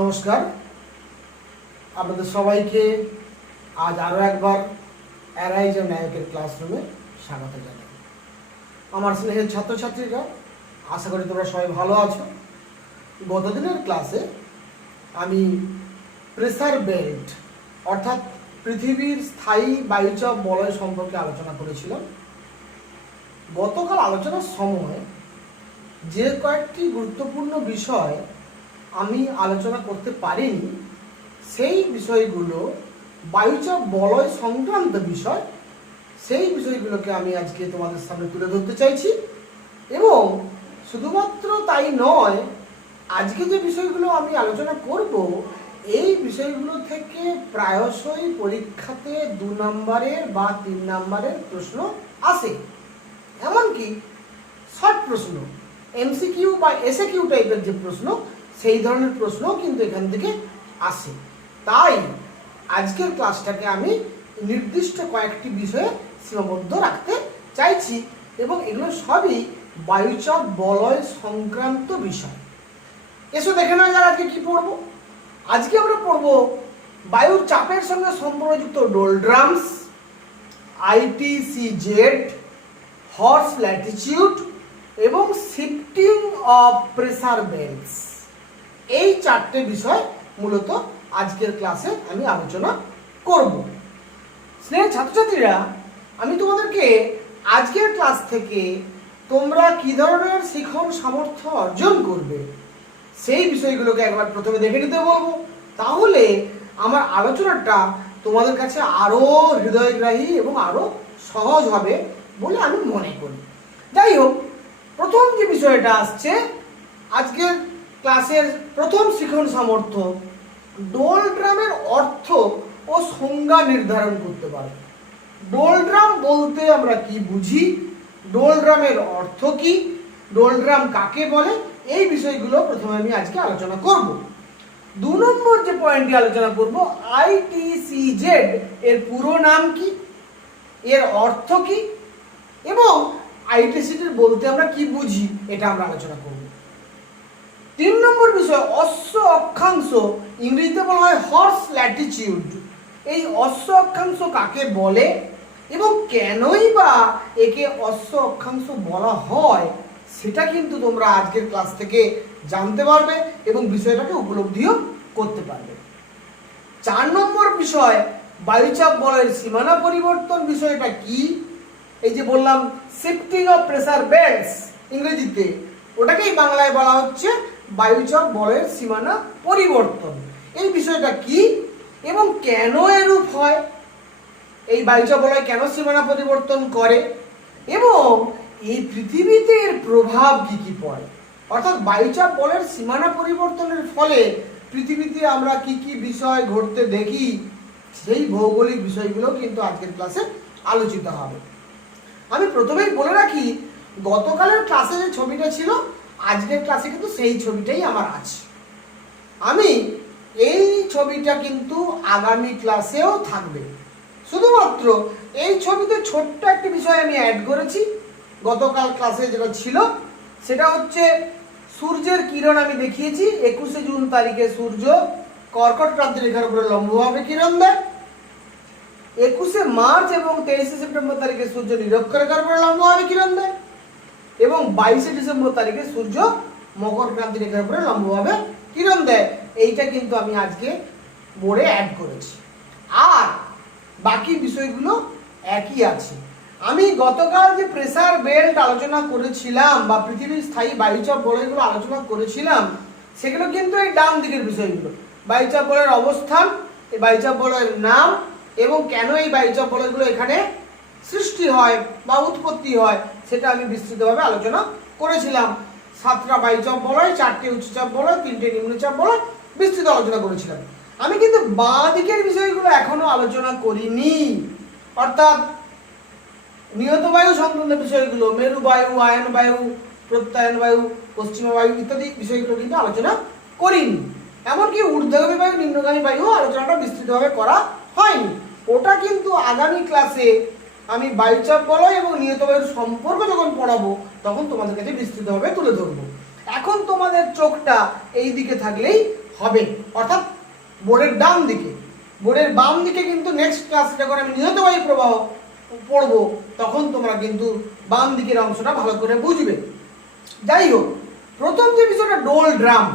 নমস্কার, আপনাদের সবাইকে আজ আরও একবার অ্যারাইজ ও নায়কের ক্লাসরুমে স্বাগত জানাই। আমার স্নেহের ছাত্রছাত্রীরা, আশা করি তোমরা সবাই ভালো আছো। গতদিনের ক্লাসে আমি প্রেসার বেল্ট অর্থাৎ পৃথিবীর স্থায়ী বায়ুচাপ বলয় সম্পর্কে আলোচনা করেছিলাম। গতকাল আলোচনার সময় যে কয়েকটি গুরুত্বপূর্ণ বিষয় আমি আলোচনা করতে পারিনি, সেই বিষয়গুলো বায়ুচাপ বলয় সংক্রান্ত বিষয়, সেই বিষয়গুলোকে আমি আজকে তোমাদের সামনে তুলে ধরতে চাইছি। এবং শুধুমাত্র তাই নয়, আজকে যে বিষয়গুলো আমি আলোচনা করব, এই বিষয়গুলো থেকে প্রায়শই পরীক্ষাতে 2 নম্বরের বা 3 নম্বরের প্রশ্ন আসে। এমনকি শর্ট প্রশ্ন, এমসিকিউ বা এসএকিউ টাইপের যে প্রশ্ন, সেই ধরনের প্রশ্ন কিন্তু এখান থেকে আসে। তাই আজকের ক্লাসটাকে আমি নির্দিষ্ট কয়েকটি বিষয়ে সীমাবদ্ধ রাখতে চাইছি এবং এগুলো সবই বায়ুচাপ বলয় সংক্রান্ত বিষয়। এসো দেখে নেওয়া যাক আজকে কি পড়ব। আজকে আমরা পড়ব বায়ুর চাপের সঙ্গে সম্পর্কযুক্ত ডোলড্রামস, আইটিসিজেড, হর্স ল্যাটিটিউড এবং শিফটিং অফ প্রেসার বেল্টস। এই 4টে বিষয় মূলত আজকের ক্লাসে আমি আলোচনা করব। স্নেহের ছাত্রছাত্রীরা, আমি তোমাদেরকে আজকের ক্লাস থেকে তোমরা কি ধরনের শিখন সামর্থ্য অর্জন করবে সেই বিষয়গুলোকে একবার প্রথমে দেখে নিতে বলবো। তাহলে আমার আলোচনাটা তোমাদের কাছে আরও হৃদয়গ্রাহী এবং আরও সহজ হবে বলে আমি মনে করি। যাই হোক, প্রথম যে বিষয়টা আসছে আজকের ক্লাসের প্রথম শিখন সামর্থ্য, ডোলড্রামের অর্থ ও সংজ্ঞা নির্ধারণ করতে পারবে। ডোলড্রাম বলতে আমরা কি বুঝি, ডোলড্রামের অর্থ কি, ডোলড্রাম কাকে বলে, এই বিষয়গুলো প্রথমে আমি আজকে আলোচনা করব। 2 নম্বর যে পয়েন্টটি আলোচনা করব, আইটিসিজেড এর পুরো নাম কি, এর অর্থ কি এবং আইটিসিজেড বলতে আমরা কি বুঝি, এটা আমরা আলোচনা করব। 3 নম্বর বিষয়, অশ্ব অক্ষাংশ, ইংরেজিতে বলা হয় হর্স ল্যাটিটিউড। এই অশ্ব অক্ষাংশ কাকে বলে এবং কেনই বা একে অশ্ব অক্ষাংশ বলা হয়, সেটা কিন্তু তোমরা আজকের ক্লাস থেকে জানতে পারবে এবং বিষয়টাকে উপলব্ধিও করতে পারবে। 4 নম্বর বিষয়, বায়ুচাপ বলয়ের সীমানা পরিবর্তন বিষয়টা কি। এই যে বললাম শিফটিং অফ প্রেসার বেল্টস ইংরেজিতে, ওটাকেই বাংলায় বলা হচ্ছে বায়ুচাপ বলয়ের সীমানা পরিবর্তন। এই বিষয়টা কি এবং কেন এরূপ হয়, এই বায়ুচাপ বলয় কেন সীমানা পরিবর্তন করে এবং এই পৃথিবীতে এর প্রভাব কি কি পড়ে, অর্থাৎ বায়ুচাপ বলয়ের সীমানা পরিবর্তনের ফলে পৃথিবীতে আমরা কি কি বিষয় ঘটতে দেখি, সেই ভৌগোলিক বিষয়গুলো কিন্তু আজকের ক্লাসে আলোচিত হবে। আমি প্রথমেই বলে রাখি, গতকালের ক্লাসে যে ছবিটা ছিল, আজকের ক্লাসে কিন্তু সেই ছবিটাই আমার আছে। আমি এই ছবিটা কিন্তু আগামী ক্লাসেও থাকবে। শুধুমাত্র এই ছবিতে ছোট্ট একটি বিষয় আমি অ্যাড করেছি গতকাল ক্লাসে যেটা ছিল, সেটা হচ্ছে সূর্যের কিরণ আমি দেখিয়েছি। 21শে জুন তারিখে সূর্য কর্কট ক্রান্তি রেখার উপরে লম্বভাবে কিরণ দেয়। 21শে মার্চ এবং 23শে সেপ্টেম্বর তারিখে সূর্য নিরক্ষরেখার উপরে লম্বভাবে কিরণ দেয় এবং 22শে ডিসেম্বর তারিখে সূর্য মকর ক্রান্তি রেখার উপরে লম্বভাবে কিরণ দেয়। এইটা কিন্তু আমি আজকে বোর্ডে অ্যাড করেছি। আর বাকি বিষয়গুলো একই আছে। আমি গতকাল যে প্রেসার বেল্ট আলোচনা করেছিলাম বা পৃথিবীর স্থায়ী বায়ুচাপ বলয়গুলো আলোচনা করেছিলাম, সেগুলো কিন্তু এই ডান দিকের বিষয়গুলো, বায়ুচাপ বলয়ের অবস্থান, এই বায়ুচাপ বলয়ের নাম এবং কেন এই বায়ুচাপ বলয়গুলো এখানে সৃষ্টি হয় বা উৎপত্তি হয়, সেটা আমি বিস্তৃতভাবে আলোচনা করেছিলাম। 7টা বায়ুচাপ বলয়, 4টে উচ্চচাপ বলয়, 3টে নিম্নচাপ বলয়, বিস্তৃত আলোচনা করেছিলাম। আমি কিন্তু বাঁ দিকের বিষয়গুলো এখনো আলোচনা করিনি, অর্থাৎ নিয়ত বায়ু সংক্রান্ত বিষয়গুলো, মেরু বায়ু, আয়ন বায়ু, প্রত্যয়ন বায়ু, পশ্চিমা বায়ু ইত্যাদি বিষয়গুলো কিন্তু আলোচনা করিনি। এমনকি ঊর্ধ্বগামী বায়ু, নিম্নগামী বায়ু আলোচনাটা বিস্তৃতভাবে করা হয়নি। ওটা কিন্তু আগামী ক্লাসে আমি বায়ুচাপ বলয় এবং নিয়ত বায়ুর সম্পর্ক যখন পড়াবো, তখন তোমাদের কাছে বিস্তৃতভাবে তুলে ধরবো। এখন তোমাদের চোখটা এই দিকে থাকলেই হবে, অর্থাৎ বোর্ডের ডান দিকে। বোর্ডের বাম দিকে কিন্তু নেক্সট ক্লাসে যখন আমি নিহত বায়ু প্রবাহ পড়বো তখন তোমরা কিন্তু বাম দিকের অংশটা ভালো করে বুঝবে। যাই হোক, প্রথম যে বিষয়টা ডোল ড্রাম,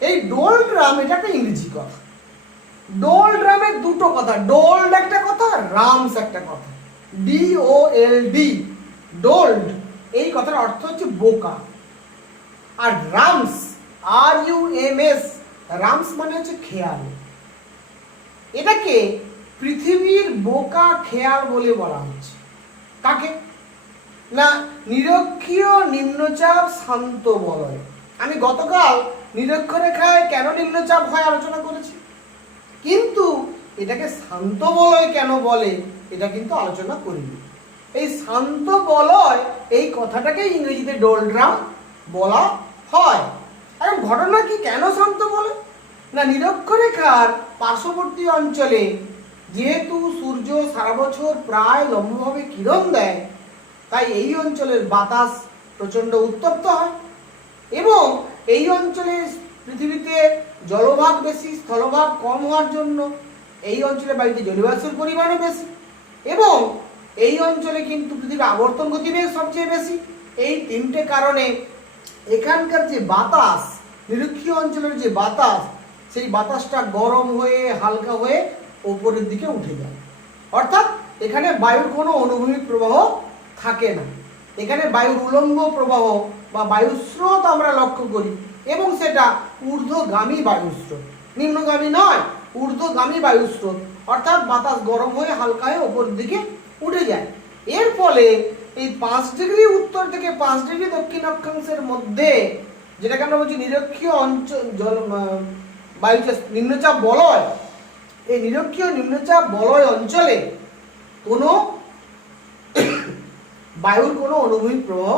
এই ডোল ড্রাম এটা একটা ইংরেজি কথা। ডোল ড্রামের দুটো কথা, ডোল্ড একটা কথা, রামস একটা কথা। DOLD, ডোল্ড, এই কথার অর্থ হচ্ছে বোকা। আর রামস, RUMS, রামস মানে হচ্ছে খেয়াল। এটাকে পৃথিবীর বোকা খেয়াল বলে বলা হচ্ছে। কাকে না, নিরক্ষীয় নিম্নচাপ শান্ত বলয়। আমি গতকাল নিরক্ষরেখায় কেন নিম্নচাপ হয় আলোচনা করেছি, কিন্তু এটাকে শান্ত বলয় কেন বলে এটা কিন্তু আলোচনা করিনি। এই শান্ত বলয় এই কথাটাকে ইংরেজিতে ডোলড্রাম বলা হয়। এখন ঘটনা কি, কেন শান্ত বলে না, নিরক্ষরেখার পার্শ্ববর্তী অঞ্চলে যেহেতু সূর্য সারা বছর প্রায় লম্বভাবে কিরণ দেয়, তাই এই অঞ্চলের বাতাস প্রচণ্ড উত্তপ্ত হয় এবং এই অঞ্চলে পৃথিবীতে জলভাগ বেশি, স্থলভাগ কম হওয়ার জন্য এই অঞ্চলে বায়ুতে জলীয়বাষ্পের পরিমাণও বেশি এবং এই অঞ্চলে কিন্তু পৃথিবীর আবর্তন গতিবেগ সবচেয়ে বেশি। এই তিনটে কারণে এখানকার যে বাতাস, নিরক্ষীয় অঞ্চলের যে বাতাস, সেই বাতাসটা গরম হয়ে হালকা হয়ে ওপরের দিকে উঠে যায়। অর্থাৎ এখানে বায়ুর কোনো অনুভূমিক প্রবাহ থাকে না, এখানে বায়ুর উলম্ব প্রবাহ বা বায়ুস্রোত আমরা লক্ষ্য করি এবং সেটা ঊর্ধ্বগামী বায়ুস্রোত, নিম্নগামী নয়, ঊর্ধ্বগামী বায়ুস্রোত। অর্থাৎ বাতাস গরম হয়ে হালকা হয়ে ওপরের দিকে উঠে যায়। এর ফলে এই 5 ডিগ্রি উত্তর থেকে 5 ডিগ্রি দক্ষিণ অক্ষাংশের মধ্যে, যেটাকে আমরা বলছি নিরক্ষীয় অঞ্চল বায়ু নিম্নচাপ বলয়, এই নিরক্ষীয় নিম্নচাপ বলয় অঞ্চলে কোনো বায়ুর কোনো অনুভূমিক প্রবাহ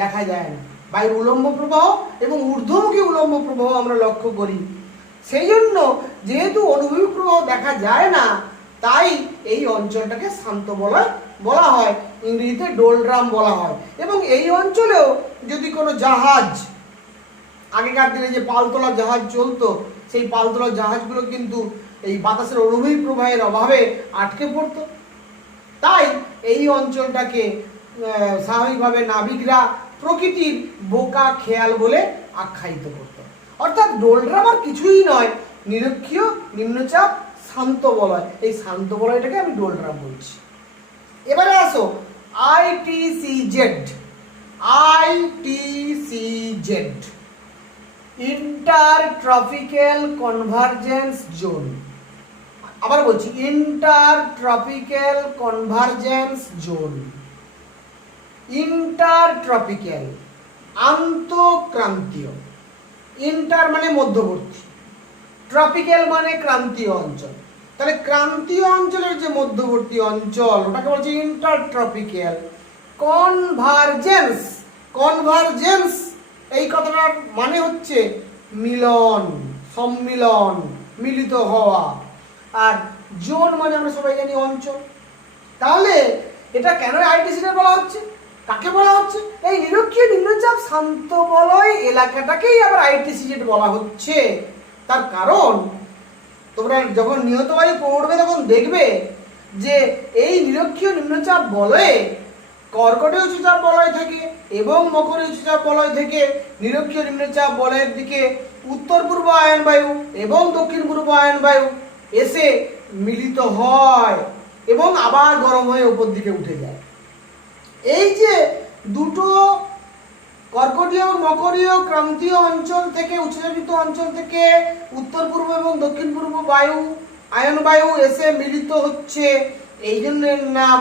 দেখা যায় না। বায়ুর উলম্ব প্রবাহ এবং ঊর্ধ্বমুখী উলম্ব প্রবাহ আমরা লক্ষ্য করি। সেই জন্য যেহেতু অনুভূমিক প্রবাহ দেখা যায় না, তাই এই অঞ্চলটাকে শান্ত বলয় বলা হয়, ইংরেজিতে ডোলড্রাম বলা হয়। এবং এই অঞ্চলেও যদি কোনো জাহাজ, আগেকার দিনে যে পালতোলা জাহাজ চলতো, সেই পালতোলা জাহাজগুলো কিন্তু এই বাতাসের অনুভূমিক প্রবাহের অভাবে আটকে পড়তো। তাই এই অঞ্চলটাকে স্বাভাবিকভাবে নাবিকরা প্রকৃতির বোকা খেয়াল বলে আখ্যায়িত করত। অর্থাৎ ডোলড্রাম আর কিছুই নয়, নিরক্ষীয় নিম্নচাপ শান্ত বলয়। এই শান্ত বলয়টাকে আমি ডোলড্রাম বলছি। এবারে আসো ITCZ, ইন্টারট্রপিক্যাল কনভারজেন্স জোন। আবার বলছি, ইন্টারট্রপিক্যাল কনভারজেন্স জোন। ইন্টারট্রপিক্যাল, আন্তঃক্রান্তীয়। ইন্টার মানে মধ্যবর্তী, ট্রপিক্যাল মানে ক্রান্তীয় অঞ্চল। তাহলে ক্রান্তীয় অঞ্চলের যে মধ্যবর্তী অঞ্চল ওটাকে বলছে ইন্টারট্রপিক্যাল। কনভারজেন্স, কনভারজেন্স এই কথাটার মানে হচ্ছে মিলন, সম্মিলন, মিলিত হওয়া। আর জোন মানে আমরা সবাই জানি অঞ্চল। তাহলে এটা কেন ITCZ বলা হচ্ছে, কাকে বলা হচ্ছে? এই নিরক্ষীয় নিম্নচাপ শান্ত বলয় এলাকাটাকেই আবার ITCZ বলা হচ্ছে। তার কারণ তোমরা যখন নিহত বায়ু পড়বে তখন দেখবে যে এই নিরক্ষীয় নিম্নচাপ বলয়ে কর্কটীয় উচ্চচাপ বলয় থেকে এবং মকরীয় উচ্চচাপ বলয় থেকে নিরক্ষীয় নিম্নচাপ বলয়ের দিকে উত্তর পূর্ব আয়ন বায়ু এবং দক্ষিণ পূর্ব আয়ন বায়ু এসে মিলিত হয় এবং আবার গরম হয়ে উপর দিকে উঠে যায়। এই যে দুটো কর্কটীয় এবং মকরীয় ক্রান্তীয় অঞ্চল থেকে, উচ্চচাপিত অঞ্চল থেকে উত্তর পূর্ব এবং দক্ষিণ পূর্ব বায়ু, আয়ন বায়ু এসে মিলিত হচ্ছে, এই জন্য এর নাম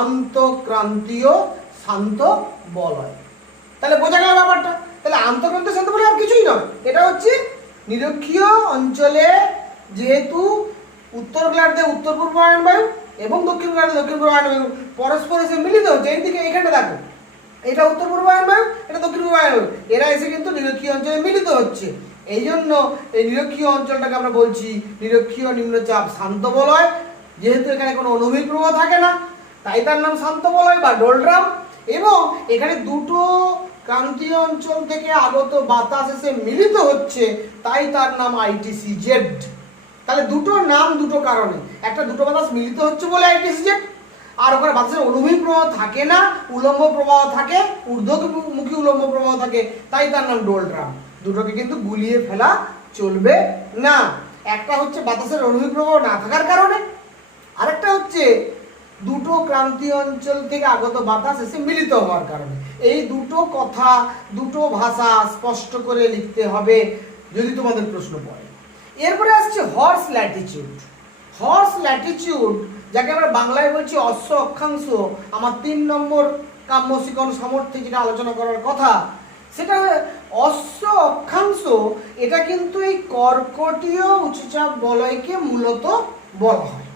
আন্তঃক্রান্তীয় শান্ত বলয়। তাহলে বোঝা গেল ব্যাপারটা। তাহলে আন্তঃক্রান্তীয় শান্ত বলয় আর কিছুই নয়, এটা হচ্ছে নিরক্ষীয় অঞ্চলে যেহেতু উত্তর গোলার্ধে উত্তর পূর্ব আয়ন বায়ু এবং দক্ষিণ গোলার্ধে দক্ষিণ পূর্ব আয়ন বায়ু পরস্পর এসে মিলিত হচ্ছে। এইদিকে এখানটা দেখো, এটা উত্তর পূর্ব আয়ন বায়ু, এটা দক্ষিণ পূর্ব আয়ন বায়ু, এরা এসে কিন্তু নিরক্ষীয় অঞ্চলে মিলিত হচ্ছে। এই জন্য এই নিরক্ষীয় অঞ্চলটাকে আমরা বলছি নিরক্ষীয় নিম্নচাপ শান্ত বলয়। যেহেতু এখানে কোনো অনুভূমিক প্রবাহ থাকে না, তাই তার নাম শান্ত বলয় বা ডোলড্রাম। এবং এখানে দুটো ক্রান্তীয় অঞ্চল থেকে আগত বাতাস এসে মিলিত হচ্ছে, তাই তার নাম আইটিসিজেড। তাহলে দুটো নাম দুটো কারণে, একটা দুটো বাতাস মিলিত হচ্ছে বলে আইটিসিজেড, আর ওখানে বাতাসের অনুভূমিক প্রবাহ থাকে না, উলম্ব প্রবাহ থাকে, ঊর্ধ্বমুখী উলম্ব প্রবাহ থাকে, তাই তার নাম ডোলড্রাম। দুটোকে কিন্তু গুলিয়ে ফেলা চলবে না। একটা হচ্ছে বাতাসের অনুভূমিক প্রবাহ না থাকার কারণে, আরেকটা হচ্ছে দুটো ক্রান্তীয় অঞ্চল থেকে আগত বাতাস এসে মিলিত হওয়ার কারণে। এই দুটো কথা, দুটো ভাষা স্পষ্ট করে লিখতে হবে যদি তোমাদের প্রশ্ন পড়ে। এরপরে আসছে হর্স ল্যাটিচিউড। হর্স ল্যাটিচিউড, যাকে আমরা বাংলায় বলছি অশ্ব অক্ষাংশ, আমার 3 নম্বর কাম্য শিখন সামর্থ্যে যেটা আলোচনা করার কথা, সেটা অশ্ব অক্ষাংশ। এটা কিন্তু এই কর্কটীয় উচ্চচাপ বলয়কে মূলত বলা হয়।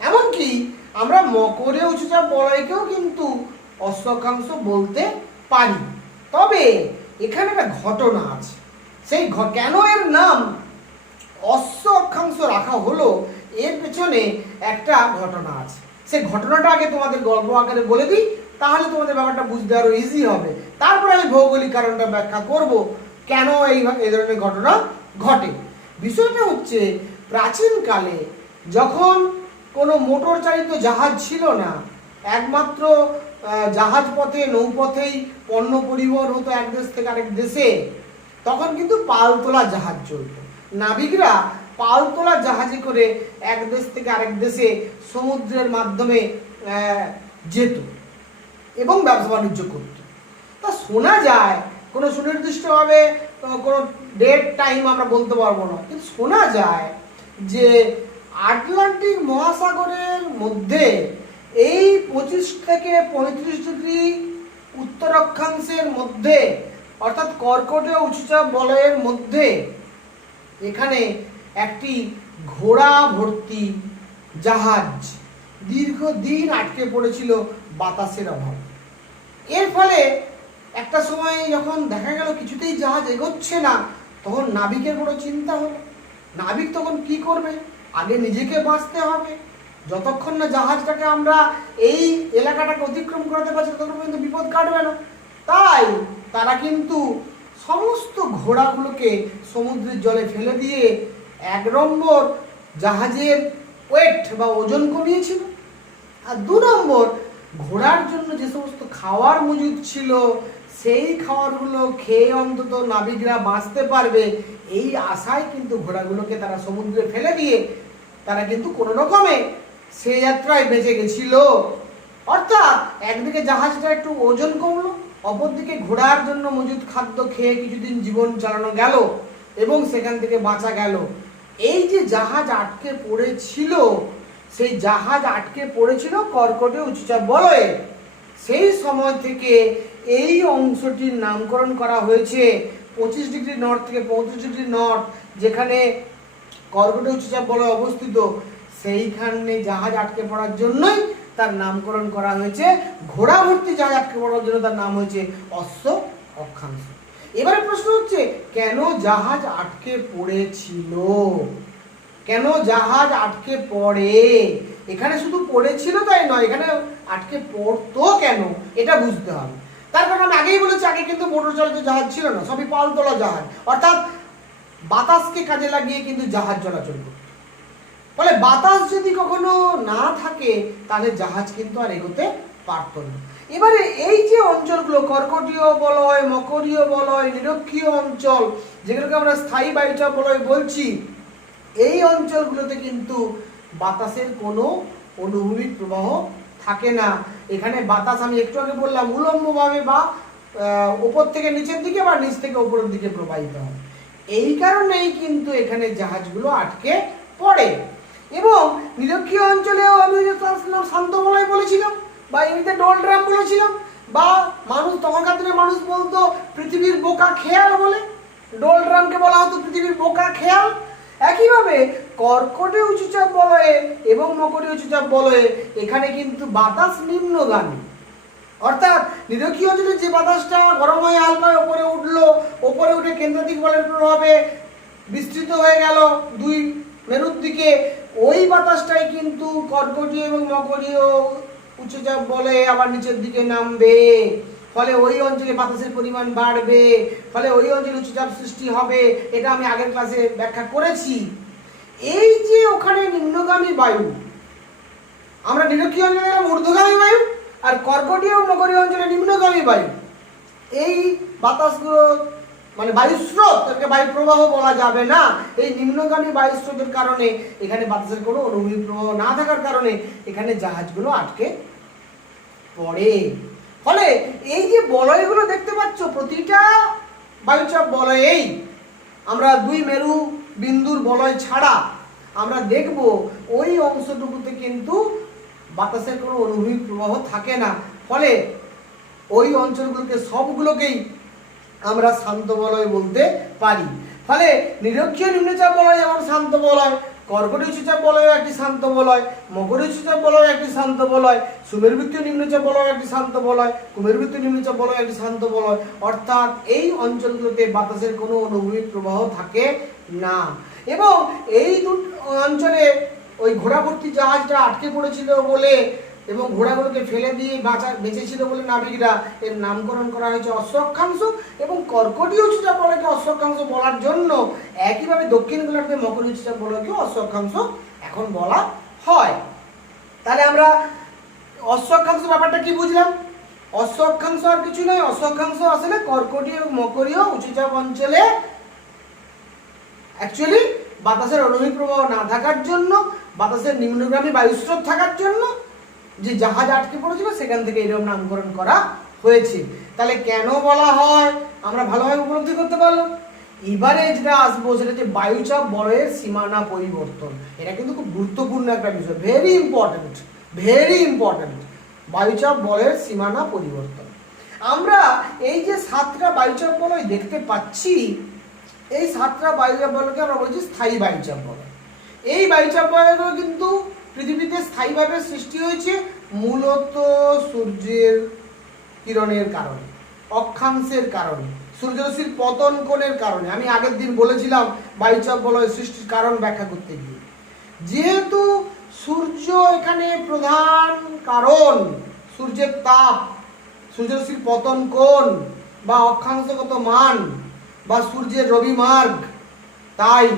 এমনকি আমরা মকরীয় উচ্চচাপ বলয়কেও কিন্তু অশ্ব অক্ষাংশ বলতে পারি। তবে এখানে একটা ঘটনা আছে। সেই কেন এর নাম অশ্ব অক্ষাংশ রাখা হলো, এর পেছনে একটা ঘটনা আছে। সেই ঘটনাটা আগে তোমাদের গল্প আকারে বলে দিই, তাহলে তোমাদের ব্যাপারটা বুঝতে আরো ইজি হবে। তারপরে আমি ভৌগোলিক কারণটা ব্যাখ্যা করব কেন এই ধরনের ঘটনা ঘটে। বিষয়টা হচ্ছে, প্রাচীনকালে যখন কোনো মোটর চালিত জাহাজ ছিল না, একমাত্র জাহাজ পথে, নৌপথেই পণ্য পরিবহন হতো এক দেশ থেকে আরেক দেশে, তখন কিন্তু পালতোলা জাহাজ চলত। নাবিকরা পালতোলা জাহাজে করে এক দেশ থেকে আরেক দেশে সমুদ্রের মাধ্যমে যেত এবং ব্যবসা বাণিজ্য করত। তা শোনা যায়, কোনো সুনির্দিষ্টভাবে কোনো ডেট টাইম আমরা বলতে পারবো না, কিন্তু শোনা যায় যে আটলান্টিক মহাসাগরের মধ্যে এই 25 থেকে 35 ডিগ্রি উত্তর অক্ষাংশের মধ্যে, অর্থাৎ কর্কটীয় উচ্চচাপ বলয়ের মধ্যে, এখানে একটি ঘোড়া ভর্তি জাহাজ দীর্ঘদিন আটকে পড়েছিল বাতাসের অভাবে। এর ফলে একটা সময় যখন দেখা গেল কিছুতেই জাহাজ এগোচ্ছে না, তখন নাবিকের বড় চিন্তা হলো। নাবিক তখন কি করবে? আগে নিজেকে বাঁচতে হবে, যতক্ষণ না জাহাজটাকে আমরা এই এলাকাটাকে অতিক্রম করাতে পারছি ততক্ষণ পর্যন্ত বিপদ কাটবে না। তাই তারা কিন্তু সমস্ত ঘোড়াগুলোকে সমুদ্রের জলে ফেলে দিয়ে 1 নম্বর জাহাজের ওয়েট বা ওজন কমিয়েছিল, আর 2 নম্বর ঘোড়ার জন্য যে সমস্ত খাওয়ার মজুদ ছিল সেই খাবারগুলো খেয়ে অন্তত নাবিকরা বাঁচতে পারবে, এই আশায় কিন্তু ঘোড়াগুলোকে তারা সমুদ্রে ফেলে দিয়ে তারা কিন্তু কোনো রকমে সে যাত্রায় বেঁচে গেছিল। অর্থাৎ একদিকে জাহাজটা একটু ওজন কমলো, অপরদিকে ঘোড়ার জন্য মজুদ খাদ্য খেয়ে কিছুদিন জীবন চালানো গেল এবং সেখান থেকে বাঁচা গেল। এই যে জাহাজ আটকে পড়েছিল, সেই জাহাজ আটকে পড়েছিল কর্কটীয় উচ্চচাপ বলয়ে। সেই সময় থেকে এই অংশটির নামকরণ করা হয়েছে 25 ডিগ্রি নর্থ থেকে 35 ডিগ্রি নর্থ, যেখানে কর্কটীয় উচ্চচাপ বলয় অবস্থিত, সেইখানে জাহাজ আটকে পড়ার জন্যই তার নামকরণ করা হয়েছে। ঘোড়া ভর্তি জাহাজ আটকে পড়ার জন্য তার নাম হয়েছে অশ্ব অক্ষাংশ। এবারে প্রশ্ন হচ্ছে, কেন জাহাজ আটকে পড়েছিল? কেন জাহাজ আটকে পড়ে? এখানে শুধু পড়েছিল তাই নয়, এখানে আটকে পড়তো কেন, এটা বুঝতে হবে। তার কারণ আমি আগেই বলেছি, আগে কিন্তু মোটর চালিত জাহাজ ছিল না, সবই পালতোলা জাহাজ, অর্থাৎ বাতাসকে কাজে লাগিয়ে কিন্তু জাহাজ চলাচল করত। ফলে বাতাস যদি কখনো না থাকে তাহলে জাহাজ কিন্তু আর এগোতে পারত না। এবারে এই যে অঞ্চলগুলো, কর্কটীয় বলয়, মকরীয় বলয়, নিরক্ষীয় অঞ্চল, যেগুলোকে আমরা স্থায়ী বায়ুচাপ বলয় বলছি, এই অঞ্চলগুলোতে কিন্তু বাতাসের কোনো অনুভূমিক প্রবাহ থাকে না। এখানে বাতাস, আমি একটু আগে বললাম, উলম্বভাবে বা উপর থেকে নিচের দিকে বা নিচ থেকে উপরের দিকে প্রবাহিত হয়। এই কারণেই কিন্তু এখানে জাহাজগুলো আটকে পড়ে। এবং নিরক্ষীয় অঞ্চলেও আমি শান্ত বলয় বলেছিলাম, বা এমনিতে ডোলড্রাম বলেছিলাম, বা মানুষ তখনকার দিনে মানুষ বলতো পৃথিবীর বোকা খেয়াল বলে, ডোলড্রামকে বলা হতো পৃথিবীর বোকা খেয়াল। একইভাবে কর্কটীয় উচ্চচাপ বলয়ে এবং মকরীয় উচ্চচাপ বলয়ে এখানে কিন্তু বাতাস নিম্নগামী, অর্থাৎ নিরক্ষীয় অঞ্চলে যে বাতাসটা গরম হয়ে হালকা উপরে উঠলো, উপরে উঠে কেন্দ্রাতিক বলের প্রভাবে বিস্তৃত হয়ে গেল 2 মেরুর দিকে, ওই বাতাসটাই কিন্তু কর্কটীয় এবং মকরীয় উচ্চচাপ বলয়ে আবার নিচের দিকে নামবে। ফলে ওই অঞ্চলে বাতাসের পরিমাণ বাড়বে, ফলে ওই অঞ্চলে উচ্চচাপ সৃষ্টি হবে। এটা আমি আগের ক্লাসে ব্যাখ্যা করেছি। এই যে ওখানে নিম্নগামী বায়ু, আমরা নিরক্ষীয় অঞ্চলে ঊর্ধ্বগামী বায়ু, আর কর্কটীয় ও মকরীয় অঞ্চলে নিম্নগামী বায়ু, এই বাতাসগুলো মানে বায়ুস্রোত, এটাকে বায়ু প্রবাহ বলা যাবে না। এই নিম্নগামী বায়ুস্রোতের কারণে এখানে বাতাসের কোনো অনুভূমিক প্রবাহ না থাকার কারণে এখানে জাহাজগুলো আটকে পড়ে। ফলে এই যে বলয়গুলো দেখতে পাচ্ছ, প্রতিটা বায়ুচাপ বলয়েই আমরা দুই মেরু বিন্দুর বলয় ছাড়া আমরা দেখব ওই অংশটুকুতে কিন্তু বাতাসের কোনো অনুভূমিক প্রবাহ থাকে না। ফলে ওই অঞ্চলগুলোকে সবগুলোকেই আমরা শান্ত বলয় বলতে পারি। ফলে নিরক্ষীয় নিম্নচাপ বলয় যেমন শান্ত বলয়, কর্কটীয় উচ্চচাপ বলয় একটি শান্ত বলয়, মকরীয় উচ্চচাপ বলয় একটি শান্ত বলয়, সুমেরুবৃত্তীয় নিম্নচাপ বলয় একটি শান্ত বলয়, কুমেরুবৃত্তীয় নিম্নচাপ বলয় একটি শান্ত বলয়। অর্থাৎ এই অঞ্চলগুলোতে বাতাসের কোনো অনুভূমিক প্রবাহ থাকে না। এবং এই দুটো অঞ্চলে ওই ঘোড়াভর্তি জাহাজটা আটকে পড়েছিল বলে এবং ঘোড়াগুলোকে ফেলে দিয়ে বেঁচেছিল বলে নাবিকরা এর নামকরণ করা হয়েছে অশ্ব অক্ষাংশ। এবং কর্কটীয় উচ্চচাপ বলয়কে অশ্ব অক্ষাংশ বলার জন্য একইভাবে দক্ষিণ গোলার্ধে মকরীয় উচ্চচাপ বলয়কে অশ্ব অক্ষাংশ এখন বলা হয়। তাহলে আমরা অশ্ব অক্ষাংশ ব্যাপারটা কি বুঝলাম? অশ্ব অক্ষাংশ আর কিছু নয়, অশ্ব অক্ষাংশ আসলে কর্কটীয় এবং মকরীয় উচ্চচাপ অঞ্চলে অ্যাকচুয়ালি বাতাসের অনুভূমিক প্রবাহ না থাকার জন্য, বাতাসের নিম্নগামী বায়ুস্রোত থাকার জন্য যে জাহাজ আটকে পড়েছিল সেখান থেকে এরকম নামকরণ করা হয়েছে। তাহলে কেন বলা হয় আমরা ভালোভাবে উপলব্ধি করতে পারলাম। এবারে যেটা আসবো সেটা হচ্ছে বায়ুচাপ বলয়ের সীমানা পরিবর্তন। এটা কিন্তু খুব গুরুত্বপূর্ণ একটা বিষয়, ভেরি ইম্পর্টেন্ট, ভেরি ইম্পর্টেন্ট। বায়ুচাপ বলয়ের সীমানা পরিবর্তন। আমরা এই যে 7টা বায়ুচাপ বলয় দেখতে পাচ্ছি, এই 7টা বায়ুচাপ বলয়কে আমরা বলছি স্থায়ী বায়ুচাপ বলয়। এই বায়ুচাপ বলয়গুলো কিন্তু পৃথিবীতে স্থায়ীভাবে সৃষ্টি হয়েছে মূলত সূর্যের কিরণের কারণে, অক্ষাংশের কারণে, সূর্যরশ্মির পতন কোণের কারণে। আমি আগের দিন বলেছিলাম বায়ুচাপ বলয় সৃষ্টির কারণ ব্যাখ্যা করতে গিয়ে, যেহেতু সূর্য এখানে প্রধান কারণ, সূর্যের তাপ, সূর্যরশ্মির পতন কোণ বা অক্ষাংশগত মান বা সূর্যের রবিমার্গ, তাই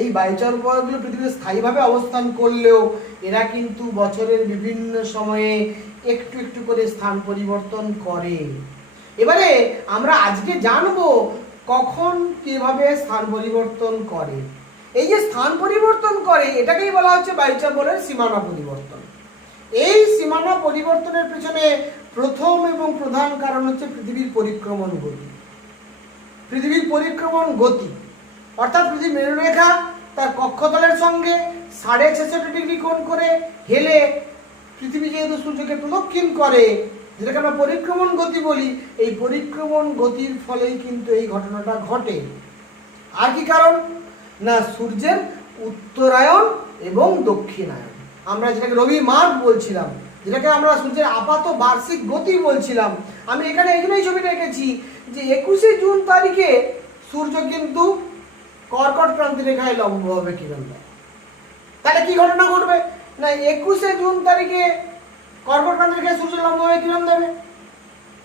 এই বায়ুচাপ বলয়গুলো পৃথিবীতে স্থায়ীভাবে অবস্থান করলেও এরা কিন্তু বছরের বিভিন্ন সময়ে একটু একটু করে স্থান পরিবর্তন করে। এবারে আমরা আজকে জানবো কখন কিভাবে স্থান পরিবর্তন করে। এই যে স্থান পরিবর্তন করে এটাকেই বলা হচ্ছে বায়ুচাপ বলয়ের সীমানা পরিবর্তন। এই সীমানা পরিবর্তনের পেছনে প্রথম এবং প্রধান কারণ হচ্ছে পৃথিবীর পরিক্রমণ গতি। পৃথিবীর পরিক্রমণ গতি অর্থাৎ পৃথিবীর মেরুরেখা তার কক্ষতলের সঙ্গে 66.5 ডিগ্রি কোণ করে হেলে পৃথিবী যেহেতু সূর্যকে প্রদক্ষিণ করে, যেটাকে আমরা পরিক্রমণ গতি বলি, এই পরিক্রমণ গতির ফলেই কিন্তু এই ঘটনাটা ঘটে। আর কি কারণ না, সূর্যের উত্তরায়ণ এবং দক্ষিণায়ন, আমরা যেটাকে রবি মার্গ বলছিলাম, যেটাকে আমরা সূর্যের আপাত বার্ষিক গতি বলছিলাম। আমি এখানে এই জন্যই ছবিটা এঁকেছি যে 21শে জুন তারিখে সূর্য কিন্তু কর্কট ক্রান্তি রেখায় লম্বভাবে কিরণ দেয়। তাহলে কি ঘটনা ঘটবে না, 21শে জুন তারিখে কর্কট ক্রান্তি রেখায় সূর্য লম্বভাবে কিরণ দেবে,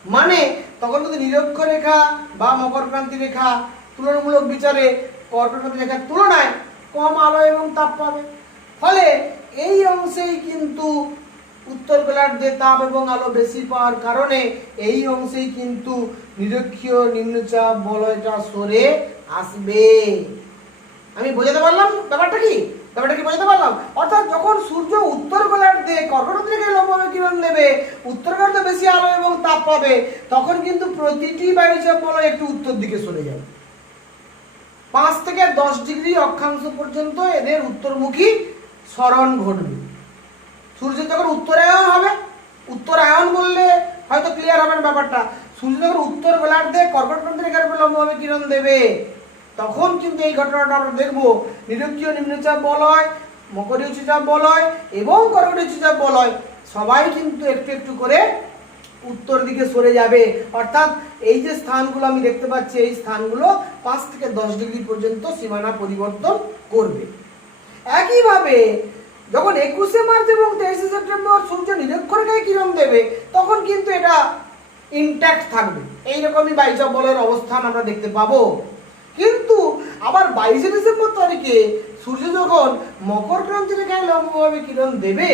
মানে তখন কিন্তু নিরক্ষরেখা বা মকর ক্রান্তি রেখা তুলনামূলক বিচারে কর্কট ক্রান্তি রেখার তুলনায় কম আলো এবং তাপ পাবে। ফলে এই অংশেই কিন্তু উত্তর গোলার্ধে তাপ এবং আলো বেশি পাওয়ার কারণে এই অংশেই কিন্তু নিরক্ষীয় নিম্নচাপ বলয়টা সরে আসবে। আমি বোঝাতে পারলাম ব্যাপারটা কি? ব্যাপারটা কি বোঝাতে পারলাম? অর্থাৎ যখন সূর্য উত্তর গোলার্ধে কর্কট থেকে লম্বভাবে কিরণ দেবে, উত্তর গোলার্ধে বেশি আলো এবং তাপ পাবে, তখন কিন্তু প্রতিটি বায়ুচাপ বলয় একটু উত্তর দিকে সরে যাবে। 5 থেকে 10 ডিগ্রি অক্ষাংশ পর্যন্ত এদের উত্তরমুখী সরণ ঘটবে। সূর্য যখন উত্তরায়ণ হবে, উত্তরায়ণ বললে হয়তো ক্লিয়ার হবে না ব্যাপারটা, সূর্য যখন উত্তর গোলার্ধে কর্কট ক্রান্তি রেখার উপর লম্বভাবে কিরণ দেবে, তখন কিন্তু এই ঘটনাটা আমরা দেখবো নিরক্ষীয় নিম্নচাপ বলয়, মকরীয় উচ্চচাপ বলয় এবং কর্কটীয় উচ্চচাপ বলয় সবাই কিন্তু একটু একটু করে উত্তর দিকে সরে যাবে। অর্থাৎ এই যে স্থানগুলো আমি দেখতে পাচ্ছি, এই স্থানগুলো 5 থেকে 10 ডিগ্রি পর্যন্ত সীমানা পরিবর্তন করবে। একইভাবে যখন 21শে মার্চ এবং 23শে সেপ্টেম্বর সূর্য নিরক্ষরেখায় কিরণ দেবে, তখন কিন্তু এটা ইনট্যাক্ট থাকবে। এইরকমই বায়ুচাপ বলয়ের অবস্থান আমরা দেখতে পাবো। কিন্তু আবার 22শে ডিসেম্বর তারিখে সূর্য যখন মকর ক্রান্তি রেখায় লম্বভাবে কিরণ দেবে,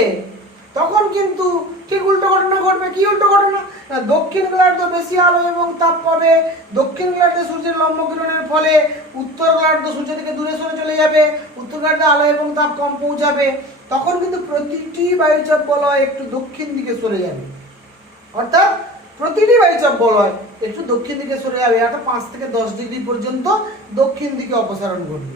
তখন কিন্তু ঠিক উল্টো ঘটনা ঘটবে। কি উল্টো ঘটনা? না, দক্ষিণ গোলার্ধ বেশি আলো এবং তাপ পাবে। দক্ষিণ গোলার্ধে সূর্যের লম্ব কিরণের ফলে উত্তর গোলার্ধ সূর্য থেকে দূরে সরে চলে যাবে, উত্তর গোলার্ধে আলো এবং তাপ কম পৌঁছাবে। তখন কিন্তু প্রতিটি বায়ুচাপ বলয় একটু দক্ষিণ দিকে সরে যাবে, অর্থাৎ প্রতিটি বায়ুচাপ বলয় একটু দক্ষিণ দিকে সরে যাবে, অর্থাৎ 5 থেকে 10 ডিগ্রি পর্যন্ত দক্ষিণ দিকে অপসারণ ঘটবে।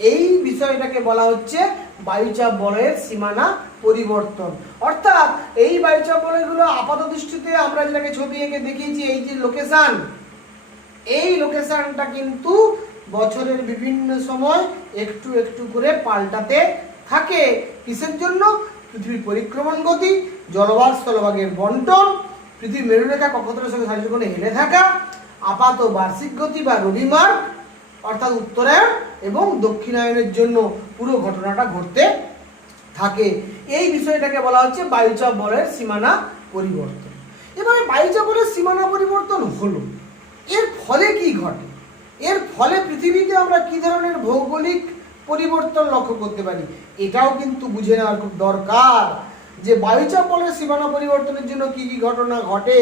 এই বিষয়টাকে বলা হচ্ছে বায়ুচাপ বলয়ের সীমানা পরিবর্তন। অর্থাৎ এই বায়ুচাপ বলয়গুলো আপাত দৃষ্টিতে আমরা যেটাকে ছবি এঁকে দেখিয়েছি, এই যে লোকেশন, এই লোকেশনটা কিন্তু বছরের বিভিন্ন সময় একটু একটু করে পাল্টাতে থাকে। কিসের জন্য? পৃথিবীর পরিক্রমণ গতি, জলভাগ স্থলভাগের বন্টন, পৃথিবীর মেরুরেখা কক্ষপথের সঙ্গে সাহায্য হেলে থাকা, আপাত বার্ষিক গতি বা রবিমার্গ অর্থাৎ উত্তরায়ণ এবং দক্ষিণায়নের জন্য পুরো ঘটনাটা ঘটতে থাকে। এই বিষয়টাকে বলা হচ্ছে বায়ুচাপ বলয়ের সীমানা পরিবর্তন। এবারে বায়ুচাপ বলয়ের সীমানা পরিবর্তন হলো, এর ফলে কি ঘটে? এর ফলে পৃথিবীতে আমরা কি ধরনের ভৌগোলিক পরিবর্তন লক্ষ্য করতে পারি, এটাও কিন্তু বুঝে নেওয়ার খুব দরকার। যে বায়ুচাপ বলয়ের সীমানা পরিবর্তনের জন্য কি কি ঘটনা ঘটে,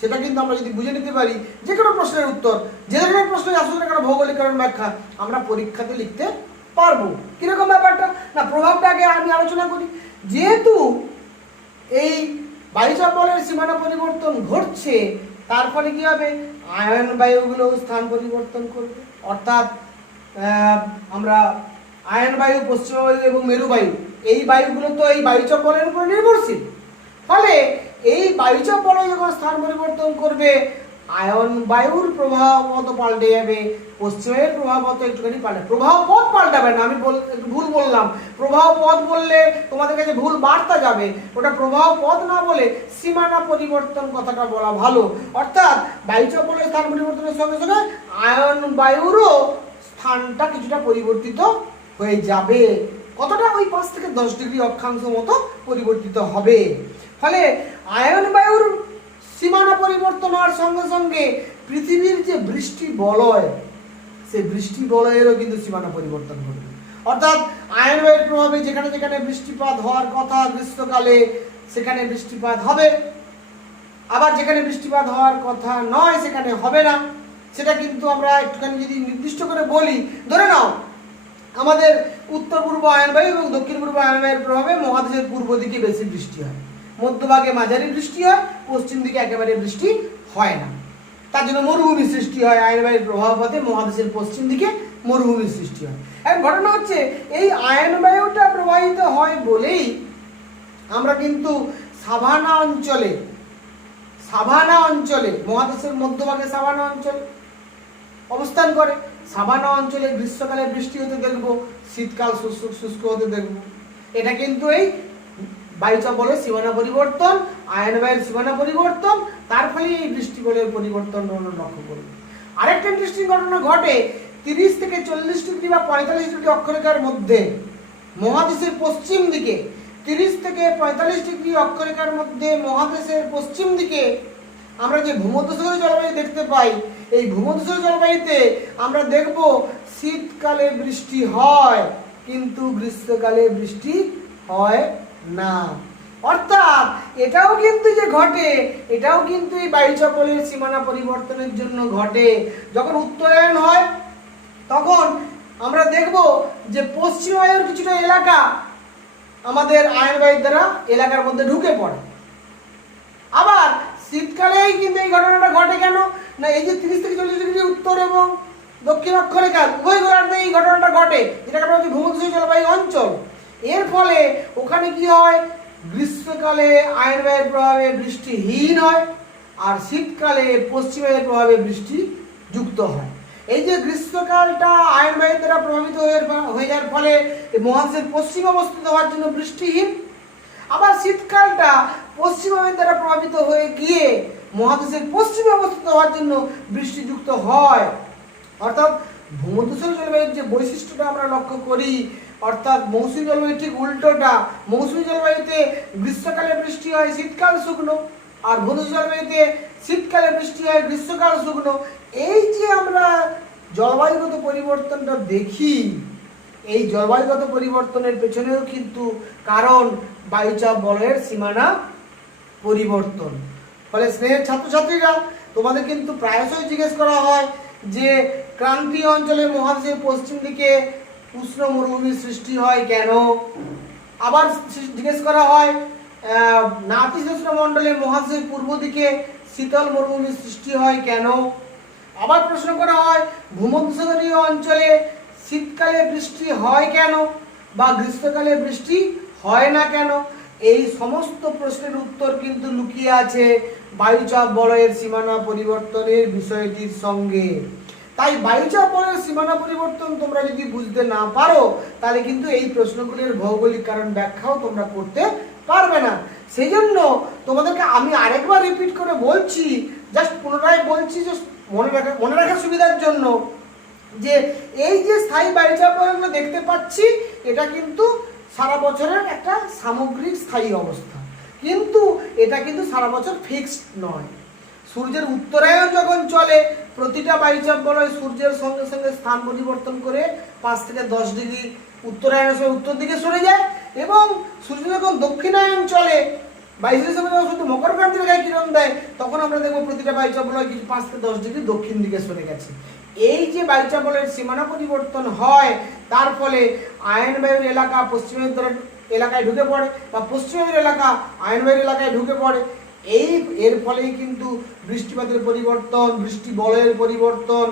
সেটা কিন্তু আমরা যদি বুঝে নিতে পারি, যে কোনো প্রশ্নের উত্তর, যে ধরনের প্রশ্নের আসলে কোনো ভৌগোলিক কারণ ব্যাখ্যা আমরা পরীক্ষাতে লিখতে পারবো। কিরকম ব্যাপারটা? না, প্রভাবটা আগে আমি আলোচনা করি। যেহেতু এই বায়ুচাপ বলয়ের সীমানা পরিবর্তন ঘটছে, তার ফলে কি হবে? আয়ন বায়ুগুলো স্থান পরিবর্তন করবে। অর্থাৎ আমরা আয়ন বায়ু, পশ্চিম বায়ু এবং মেরু বায়ু, এই বায়ুগুলো তো এই বায়ুচাপ বলয়ের উপর নির্ভরশীল। ফলে এই বায়ুচাপ বলয় যখন স্থান পরিবর্তন করবে, আয়ন বায়ুর প্রবাহ পথ পাল্টে যাবে, পশ্চিমের প্রবাহ পথ একটুখানি পাল্টে, প্রবাহ পথ পাল্টাবে না, আমি একটু ভুল বললাম। প্রবাহ পথ বললে তোমাদের কাছে ভুল বার্তা যাবে, ওটা প্রবাহ পথ না বলে সীমানা পরিবর্তন কথাটা বলা ভালো। অর্থাৎ বায়ুচাপ বলয়ের স্থান পরিবর্তনের সঙ্গে সঙ্গে আয়ন বায়ুরও স্থানটা কিছুটা পরিবর্তিত হয়ে যাবে। কতটা? ওই 5 থেকে 10 ডিগ্রি অক্ষাংশ মতো পরিবর্তিত হবে। ফলে আয়ন বায়ুর সীমানা পরিবর্তন হওয়ার সঙ্গে সঙ্গে পৃথিবীর যে বৃষ্টি বলয়, সেই বৃষ্টি বলয়েরও কিন্তু সীমানা পরিবর্তন ঘটবে। অর্থাৎ আয়ন বায়ুর প্রভাবে যেখানে যেখানে বৃষ্টিপাত হওয়ার কথা গ্রীষ্মকালে, সেখানে বৃষ্টিপাত হবে, আবার যেখানে বৃষ্টিপাত হওয়ার কথা নয় সেখানে হবে না। সেটা কিন্তু আমরা একটুখানি যদি নির্দিষ্ট করে বলি, ধরে নাও আমাদের উত্তর পূর্ব আয়ন বায়ু এবং দক্ষিণ পূর্ব আয়ন বায়ুর প্রভাবে মহাদেশের পূর্ব দিকে বেশি বৃষ্টি হয়, মধ্যভাগে মাঝারি বৃষ্টি হয়, পশ্চিম দিকে একেবারে বৃষ্টি হয় না। তার জন্য মরুভূমি সৃষ্টি হয়। আয়ন বায়ুর প্রভাব পথে মহাদেশের পশ্চিম দিকে মরুভূমি সৃষ্টি হয়। এখন ঘটনা হচ্ছে এই আয়ন বায়ুটা প্রবাহিত হয় বলেই আমরা কিন্তু সাভানা অঞ্চলে মহাদেশের মধ্যভাগে সাভানা অঞ্চল অবস্থান করে। সাভানা অঞ্চলে গ্রীষ্মকালে বৃষ্টি হতে দেখবো, শীতকাল শুষ্ক হতে দেখবো। এটা কিন্তু এই বায়ুচাপ বলয়ের সীমানা পরিবর্তন, আয়ন বায়ুর সীমানা পরিবর্তন, তার ফলে এই বৃষ্টি বলয়ের পরিবর্তন লক্ষ্য করবো। আরেকটা ইন্টারেস্টিং ঘটনা ঘটে, 30 থেকে 40 ডিগ্রি বা 45 ডিগ্রি অক্ষরেখার মধ্যে মহাদেশের পশ্চিম দিকে, 30 থেকে 45 ডিগ্রি অক্ষরেখার মধ্যে মহাদেশের পশ্চিম দিকে আমরা যে ভূমধ্যসাগরীয় জলবায়ু দেখতে পাই, এই ভূমধ্যসাগরীয় জলবায়ুতে আমরা দেখব শীতকালে বৃষ্টি হয় কিন্তু গ্রীষ্মকালে বৃষ্টি হয় না। অর্থাৎ এটাও কিন্তু যে ঘটে, এটাও কিন্তু এই বায়ুচাপ বলয়ের সীমানা পরিবর্তনের জন্য ঘটে। যখন উত্তরায়ণ হয় তখন আমরা দেখব যে পশ্চিম বায়ুর কিছুটা এলাকা আমাদের আয়ন বায়ুর দ্বারা এলাকার মধ্যে ঢুকে পড়ে। আবার শীতকালেই কিন্তু এই ঘটনাটা ঘটে কেন না, এই যে 30 থেকে 40 ডিগ্রি উত্তর এবং দক্ষিণ অক্ষরেখা উভয় গোলার্ধে এই ঘটনাটা ঘটে, যেটাকে আমরা বলছি ভূমধ্যসাগরীয় জলবায়ু অঞ্চল। এর ফলে ওখানে কি হয়, গ্রীষ্মকালে আয়ন বায়ুর প্রভাবে বৃষ্টিহীন হয়, আর শীতকালে পশ্চিম বায়ুর প্রভাবে বৃষ্টি যুক্ত হয়। এই যে গ্রীষ্মকালটা আয়ন বায়ুর দ্বারা প্রভাবিত হয়ে যাওয়ার ফলে মহাদেশের পশ্চিম অবস্থিত হওয়ার জন্য বৃষ্টিহীন, আবার শীতকালটা পশ্চিম বায়ুর দ্বারা প্রভাবিত হয়ে গিয়ে মহাদেশের পশ্চিমে অবস্থিত হওয়ার জন্য বৃষ্টিযুক্ত হয়। অর্থাৎ ভূমধ্যসাগরীয় জলবায়ুর যে বৈশিষ্ট্যটা আমরা লক্ষ্য করি, অর্থাৎ মৌসুমী জলবায়ু ঠিক উল্টোটা। মৌসুমী জলবায়ুতে গ্রীষ্মকালে বৃষ্টি হয়, শীতকাল শুকনো, আর ভূমধ্যসাগরীয় জলবায়ুতে শীতকালে বৃষ্টি হয়, গ্রীষ্মকাল শুকনো। এই যে আমরা জলবায়ুগত পরিবর্তনটা দেখি, এই জলবায়ুগত পরিবর্তনের পেছনেও কিন্তু কারণ বায়ুচাপ বলয়ের সীমানা পরিবর্তন। ফলে স্নেহের ছাত্রছাত্রীরা, তোমাদের কিন্তু প্রায়শই জিজ্ঞেস করা হয় যে ক্রান্তীয় অঞ্চলে মহাদেশের পশ্চিম দিকে উষ্ণ মরুভূমির সৃষ্টি হয় কেন? আবার জিজ্ঞেস করা হয় নাতিশীতোষ্ণ মণ্ডলে মহাদেশের পূর্ব দিকে শীতল মরুভূমির সৃষ্টি হয় কেন? আবার প্রশ্ন করা হয় ভূমধ্যসাগরীয় অঞ্চলে শীতকালে বৃষ্টি হয় কেন বা গ্রীষ্মকালে বৃষ্টি হয় না কেন? এই সমস্ত প্রশ্নের উত্তর কিন্তু লুকিয়ে আছে বায়ুচাপ বলয়ের সীমানা পরিবর্তনের বিষয়টির সঙ্গে। তাই বায়ুচাপ বলয়ের সীমানা পরিবর্তন তোমরা যদি বুঝতে না পারো, তাহলে কিন্তু এই প্রশ্নগুলির ভৌগোলিক কারণ ব্যাখ্যাও তোমরা করতে পারবে না। সেই জন্য তোমাদেরকে আমি আরেকবার রিপিট করে বলছি, জাস্ট পুনরায় বলছি, যে মনে রাখার সুবিধার জন্য, যে এই যে স্থায়ী বায়ুচাপ বলয়গুলো দেখতে পাচ্ছি, এটা কিন্তু সারা বছরের একটা সামগ্রিক স্থায়ী অবস্থা, কিন্তু এটা কিন্তু সারা বছর ফিক্সড নয়। সূর্যের উত্তরায়ণ যখন চলে, প্রতিটা বায়ুচাপ বলয় সূর্যের সঙ্গে সঙ্গে স্থান পরিবর্তন করে 5 থেকে 10 ডিগ্রি উত্তরায়ণের সময় উত্তর দিকে সরে যায়, এবং সূর্য যখন দক্ষিণায়ন চলে, 22 সময় যখন শুধু মকরক্রান্তি রেখায় কিরণ দেয়, তখন আমরা দেখবো প্রতিটা বায়ুচাপ বলয় কিছু 5 থেকে 10 ডিগ্রি দক্ষিণ দিকে সরে গেছে। এই যে বায়ুচাপ বলয়ের সীমানা পরিবর্তন হয়, তার ফলে আয়ন বায়ুর এলাকা পশ্চিমের এলাকায় ঢুকে পড়ে, বা পশ্চিমের এলাকা আয়ন বায়ুর এলাকায় ঢুকে পড়ে। এর ফলেই কিন্তু বৃষ্টিপাতের পরিবর্তন, বৃষ্টি বলয়ের পরিবর্তন,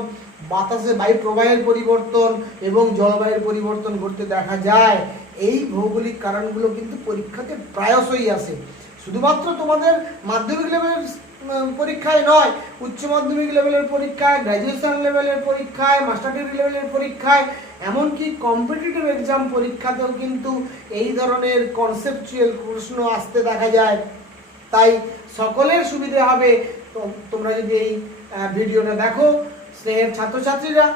বাতাসে বায়ু প্রবাহের পরিবর্তন এবং জলবায়ুর পরিবর্তন ঘটতে দেখা যায়। এই ভৌগোলিক কারণগুলো কিন্তু পরীক্ষাতে প্রায়শই আসে। শুধুমাত্র তোমাদের মাধ্যমিক লেভেলের পরীক্ষায় নয়, উচ্চ মাধ্যমিক লেভেলের পরীক্ষায়, গ্র্যাজুয়েশন লেভেলের পরীক্ষায়, মাস্টার ডিগ্রি লেভেলের পরীক্ষায়, এমনকি কম্পিটিটিভ এক্সাম পরীক্ষাতেও কিন্তু এই ধরনের কনসেপচুয়াল প্রশ্ন আসতে দেখা যায়। তাই সকলের সুবিধে হবে তোমরা যদি এই ভিডিওটা দেখো। স্নেহের ছাত্রছাত্রীরা,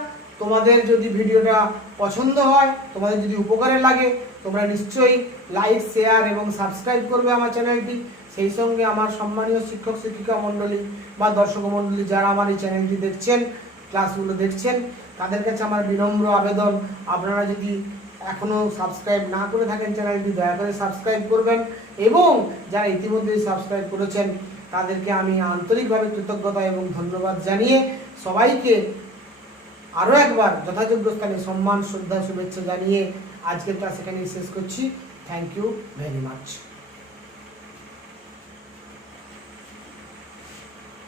তোমাদের যদি ভিডিওটা পছন্দ হয়, তোমাদের যদি উপকারে লাগে, তোমরা নিশ্চয়ই লাইক, শেয়ার এবং সাবস্ক্রাইব করবে আমার চ্যানেলটি। সেই সঙ্গে আমার সম্মানীয় শিক্ষক শিক্ষিকা মণ্ডলী বা দর্শক মণ্ডলী যারা আমার এই চ্যানেলটি দেখছেন, ক্লাসগুলো দেখছেন, তাদের কাছে আমার বিনম্র আবেদন, আপনারা যদি এখনও সাবস্ক্রাইব না করে থাকেন চ্যানেলটি, দয়া করে সাবস্ক্রাইব করবেন, এবং যারা ইতিমধ্যেই সাবস্ক্রাইব করেছেন তাদেরকে আমি আন্তরিকভাবে কৃতজ্ঞতা এবং ধন্যবাদ জানিয়ে সবাইকে আরও একবার যথাযোগ্য স্থানে সম্মান, শ্রদ্ধা, শুভেচ্ছা জানিয়ে আজকের ক্লাস এখানেই শেষ করছি। Thank you very much.